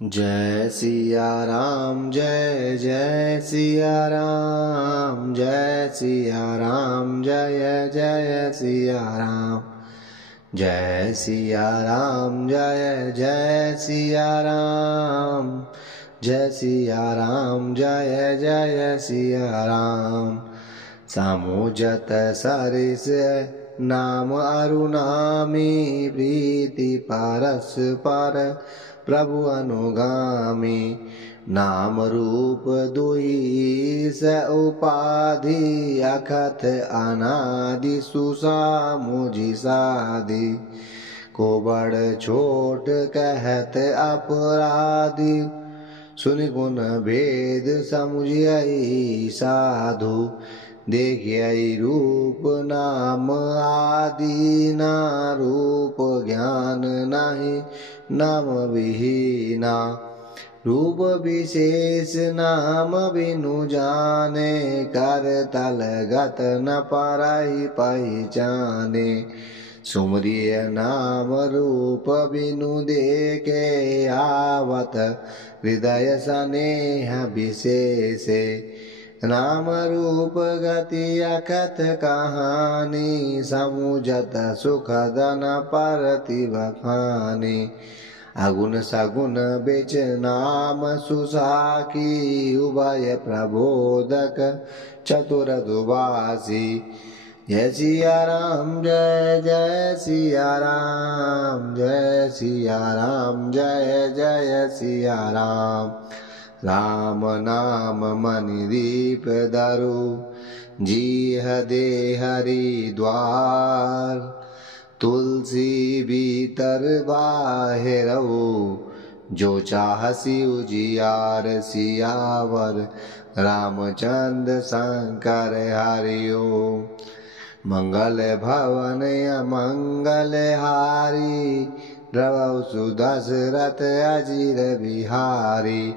जय सिया राम जय जय सिया राम जय सिया राम जय जय सिया राम जय सिया राम जय जय सिया राम जय सिया राम जय जय सिया राम। सामुजत सरिस नाम अरुणामी प्रीति पारस पर प्रभु अनुगामी। नाम रूप दुई स उपाधि अखत अनादि सुसामुझि साधि। को बड़ छोट कहत अपराधी सुनि गुण भेद समुझियहि साधु। देखियहि रूप नाम आदि ना रूप ज्ञान नाही नाम विहीना। रूप विशेष नाम बिनु जाने कर तल गत न परहि पहचाने। सुमरिय नाम रूप बिनु देखे आवत हृदय स्नेह विशेषे। नाम रूप गति अकथ कहानी समुझत सुखद न परति बखानी। अगुण सगुण बिच नाम सुसाकी उभय प्रबोधक चतुर दुभाषी। जय सिया राम जय जय सिया राम जय सिया राम जय जय सिया राम। राम नाम मनि दीप धरु जीह दे हरि द्वार। तुलसी भीतर बाहिरऊ जो चाहसी उजियार। सियावर रामचंद्र शंकर हरिओ। मंगल भवन अमंगल हारी द्रवौ सुदशरथ अजीर बिहारी।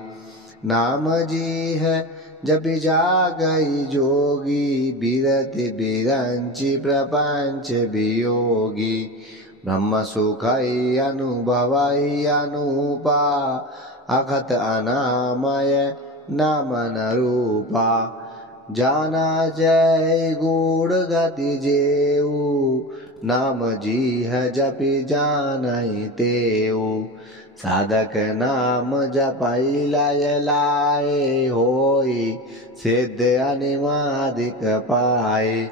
नाम जी है जब जागई जोगी बिरति बिरंचि प्रपंच वियोगी। ब्रह्म सुखई अनुभवई अनुपा अखत अनामय नाम न रूपा। जाना जय गुण गति जेऊ नाम जी है जपि जानहि तेऊ। साधक नाम जपई लय लाए होई सिद्ध अनिमादिक पाए।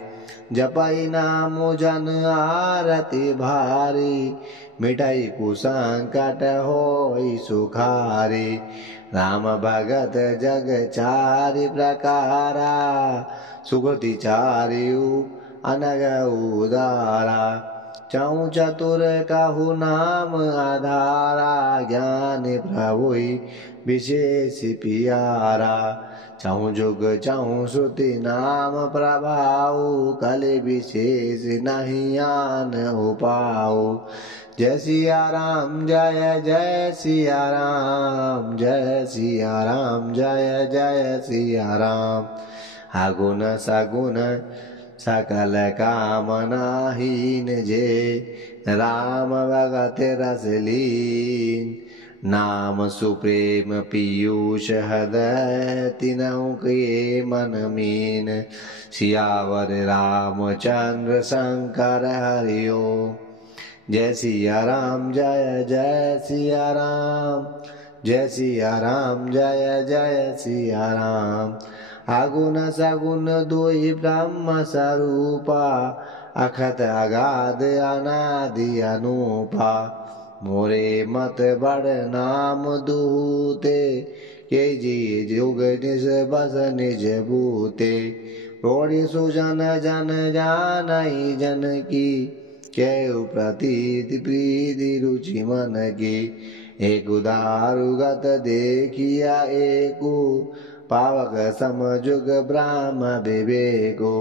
जपई नाम जन आरति भारी मिटाई कुसंकट होई सुखारी। राम भगत जग चारि प्रकारा सुकृति चारियु अनग उदारा। चहु चतुर कहु नाम आधारा ज्ञान प्रभुई विशेष पियारा। चहु जुग चहु श्रुति नाम प्रभाऊ कलि विशेष नहीं आन उपाऊ। जय सिया राम जय जय सिया राम जय सिया राम जय जय सिया राम। अगुण सगुण सकल कामना हीन जे राम भगत रस लीन। नाम सुप्रेम पीयूष हृदय तिनहु के मन मीन। सियावर रामचंद्र शंकर हरिओ। जय सिया राम जय जय सिया राम जय सिया राम जय जय सिया राम। अगुण सगुण दुई ब्रह्म स्वरूपा अखत अगाध अनादि अनूपा। मोरे मत बड़ नाम दूते के जी जुग निज बस निज भूते। रोड़ी सुजन जन जानई जन की केहु प्रतीति प्रीति रुचि मन की। एक दारुगत देखिया एकु पावक समजुग ब्राह्म विवेको।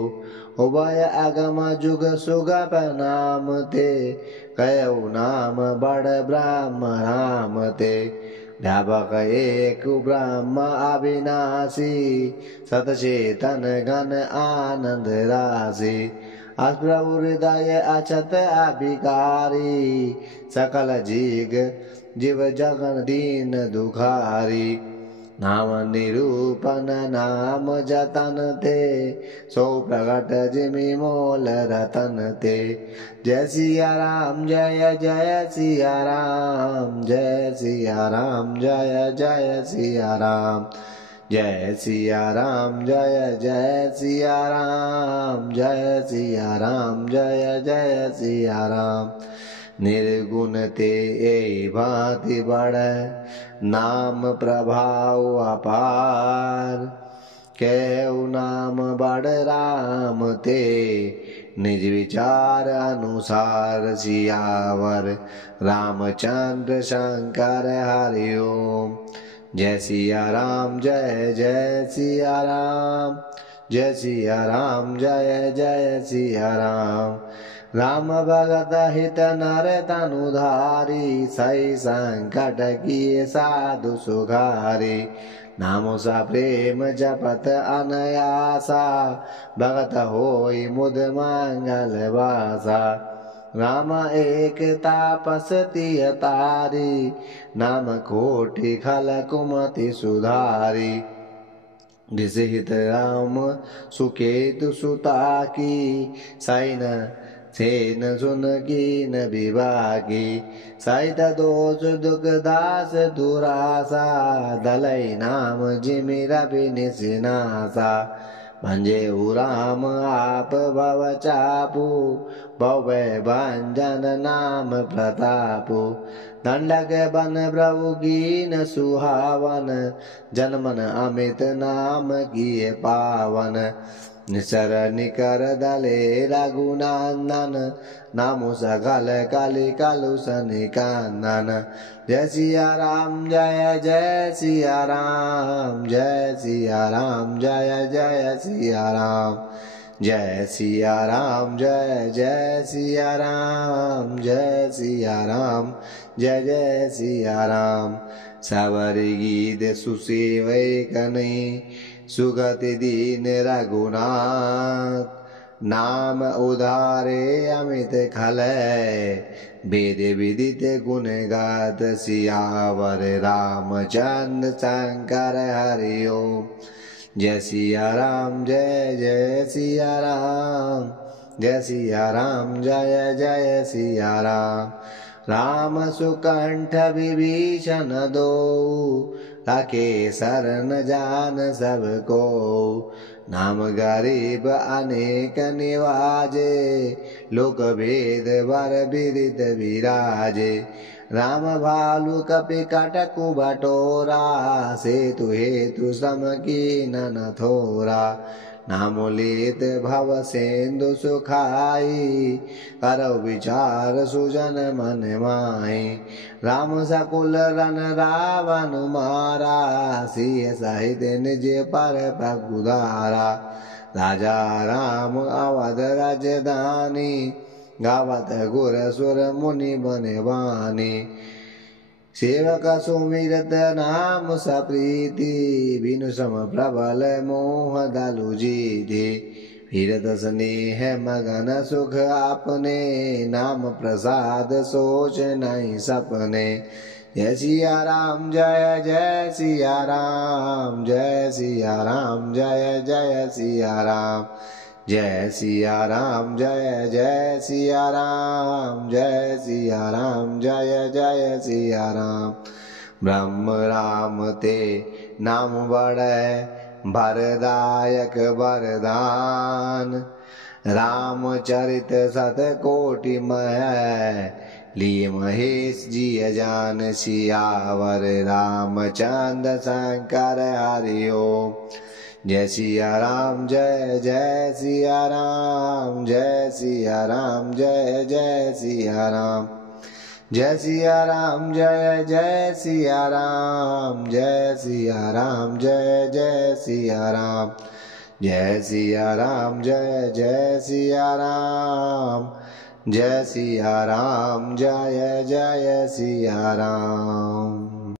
उभय अगम जुग सुगप नाम ते कयऊ नाम बड़ ब्राह्म राम ते। व्यापक एक ब्रह्म अविनाशी सतचेतन घन आनंद राशि। प्रभु हृदय अचत अभिकारी सकल जीग जीव जगन दीन दुखारी। नाम निरूपण नाम जतन ते, सो प्रगट जिमि मोल रतन ते। जय सिया राम जय जय सिया राम, जय सिया राम जय जय सिया राम। जय सिया राम जय जय सिया राम, जय सिया राम जय जय सिया राम। निर्गुण ते ए भांति बढ़, नाम प्रभाव अपार। कहु नाम बड़ राम ते, निज विचार अनुसार। सियावर रामचंद्र शंकर हरि ओम। जय सिया राम जय जय सिया राम, जय सिया राम जय जय सिया राम। राम भगत हित नर तनुधारी, सही संकट किए साधु सुखारी। नामो सा प्रेम जपत अनयासा, भगत होई मुद मंगल वासा। राम एक तापस तिय तारी, नाम कोटि खल कुमति सुधारी। हित राम सुकेतु सुता की, सैन सेन सुन कीन विभागी। सहित दोष दुख दास दुरासा, दलई नाम जिमि रवि निसिनासा। भंजे राम आप भव चापू, भवै भंजन नाम प्रतापु। दंडक बन प्रभु कीन सुहावन, जन्मन अमित नाम किए पावन। निसर निकर दले रघुनंदन, नामो सकल कलि कलुष निकंदन। जय सिया राम जय जय सिया राम, जय सिया राम जय जय सिया राम। जय सिया राम जय जय सिया राम, जय सिया राम जय जय सिया राम। सवरि गीत सुसेवै कनै, सुगति दीन रघुनाथ। नाम उधारे अमित खलै, वेद विदित गुण गात। सियावर रामचंद्र शंकर हरि ओम। जय सिया राम जय जय सिया राम, जय सिया राम जय जय सिया राम। राम सुकंठ विभीषण दो, राखे शरण जान सब को। नाम गरीब अनेक निवाजे, लोक भेद वर विदित विराजे। राम भालु कपि कटकु बटोरा, सेतु हेतु सम कीनन थोरा। नाम लेत भव सेंदु सुखाई, करौ विचार सुजन मन माही। राम सकुल रन रावण मारा, सिय सहित निज पर प्रभुधारा। राजा राम अवध राजधानी, गावत गुर सुर मुनि बनवानी। सेवक सुमिरत नाम सप्रीति, बिनु सम प्रबल मोह दलु जीति। फिरत स्नेह मगन सुख आपने, नाम प्रसाद सोच नहीं सपने। जय सिया राम जय जय सिया राम, जय सिया राम जय जय सिया राम। जय सिया राम जय जय सिया राम, जय सिया राम जय जय सिया राम। ब्रह्म राम ते नाम बड़ै, भरदायक वरदान। रामचरित सत कोटि मह, लिए महेश जी जान। सियावर रामचंद्र शंकर हरि ओम। जय सिया राम जय जय सिया राम, जय सिया राम जय जय सिया राम। जय सिया राम जय जय सिया राम, जय सिया राम जय जय सिया राम। जय सिया राम जय जय सिया राम, जय सिया राम जय जय सिया राम।